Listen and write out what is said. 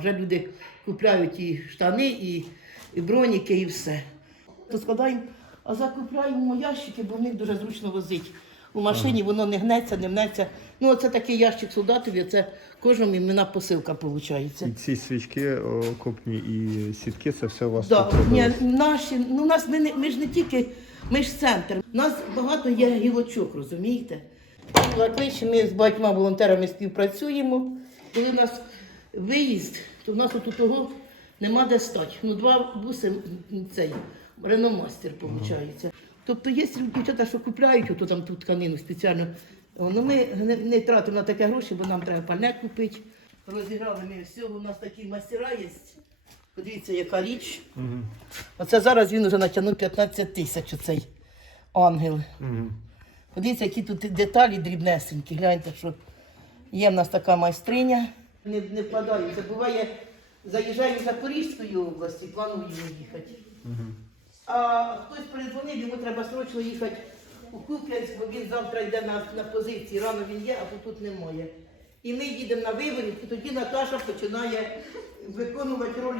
Вже люди купляють і штани, і, і броніки, і все. То складаємо, а закупляємо ящики, бо в них дуже зручно возити. У машині воно не гнеться, не мнеться. Ну, оце такий ящик солдатові, це кожному імена посилка виходить. І ці свічки окопні і сітки, це все у вас Да, тут ні, наші, ну, нас ми, не, ми ж не тільки, ми ж центр. У нас багато є гілочок, розумієте? Латвичі ми з багатьма волонтерами співпрацюємо. Коли у нас виїзд, то в нас тут того нема де стати. Ну, два буси цей реномастер, виходить. Тобто є дівчата, що купляють ото там ту тканину спеціально. Ну, ми не, не тратимо на таке гроші, бо нам треба пальне купити. Розіграли ми всього, у нас такі мастера є. Подивіться, яка річ. Оце зараз він вже натягнув 15 тисяч оцей ангел. Мгм. Подивіться, які тут деталі дрібнесенькі. Гляньте, що є в нас така майстриня. Не, не. Це буває, заїжджаю в Запорізької області, планую їхати. А хтось передзвонив, йому треба срочно їхати у Куп'янськ, бо він завтра йде на, на позиції. Рано він є, а тут немає. І ми їдемо на вибори, і тоді Наташа починає виконувати роль